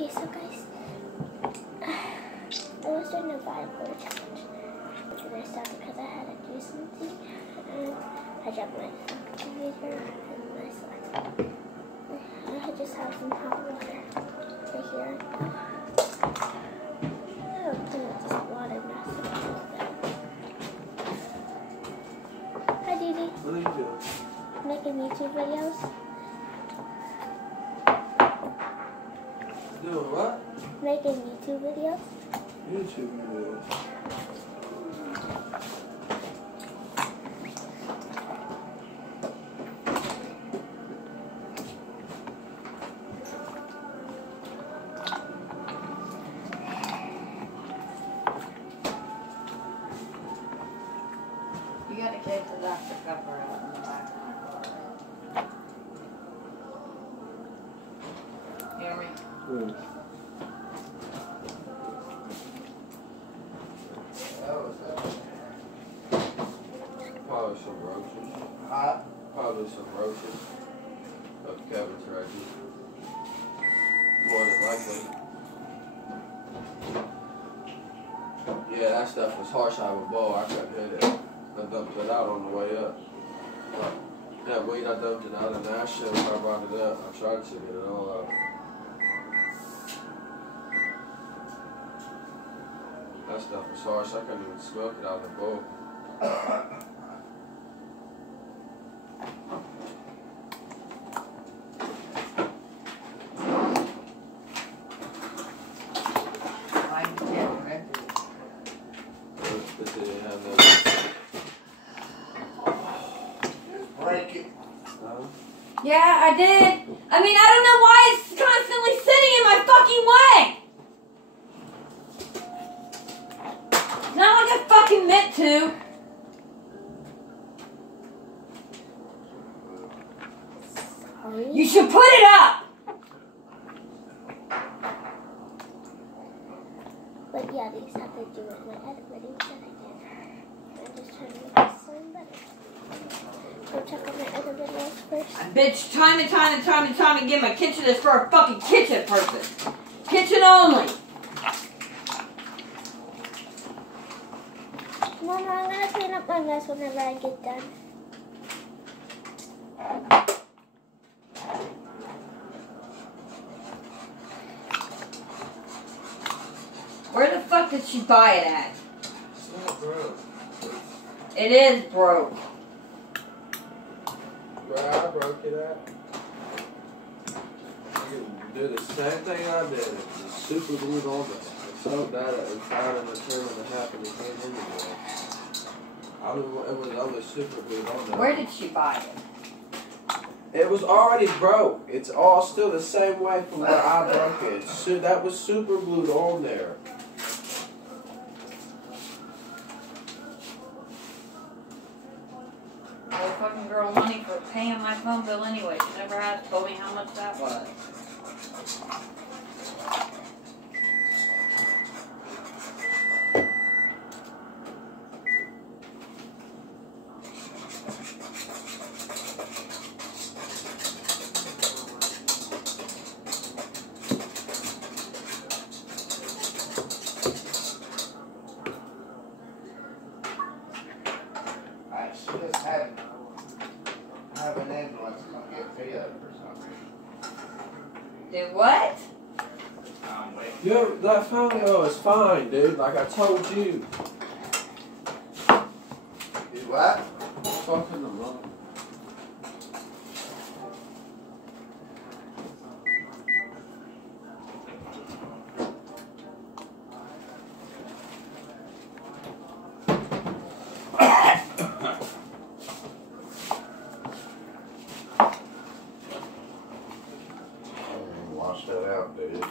Okay, so guys, I was doing a Bible challenge, but then I stopped because I had to do something, and I dropped my computer and my slides. I just have some hot water right here. I don't think this water mess. Hi, Didi. What are you doing? Making YouTube videos. Doing what? Making YouTube videos. YouTube videos. You gotta take the Dr. Pepper out in the back. Hear me? Good. Probably some roaches. Probably some roaches. Of cabbage turkey. More than likely. Yeah, that stuff was harsh out of a bowl. I couldn't hit it. I dumped it out on the way up. That weed, I dumped it out in that shit when I brought it up. I tried to get it all out. That stuff was harsh. I couldn't even smoke it out of the bowl. I'm dead, right? But they didn't have no. Break it. Yeah, I did. I mean, I don't know why it's constantly sitting in my fucking way. It's not like I fucking meant to. Sorry. You should put it up. But yeah, these have to do with my edit videos that I did. I'm just trying to make this sound better. Go check out my other videos first. I bitch time and get my kitchen is for a fucking kitchen person. Kitchen only. Mama, I'm gonna clean up my mess whenever I get done. Where the fuck did she buy it at? It's not broke. It is broke. Where I broke it at. You can do the same thing I did. It's super glued on there. It's so bad that it's out in the turn and a half and it came in the wall. I was super glued on there. Where did she buy it? It was already broke. It's all still the same way from where I broke it. So that was super glued on there. I owe fucking girl money for paying my phone bill anyway. She never has told me how much that was. I should have have an ambulance come get me up or something. Did what? Wait. Yo, that phone bill is fine, dude. Like I told you. Do what? Fucking the money. Wash that out, dude.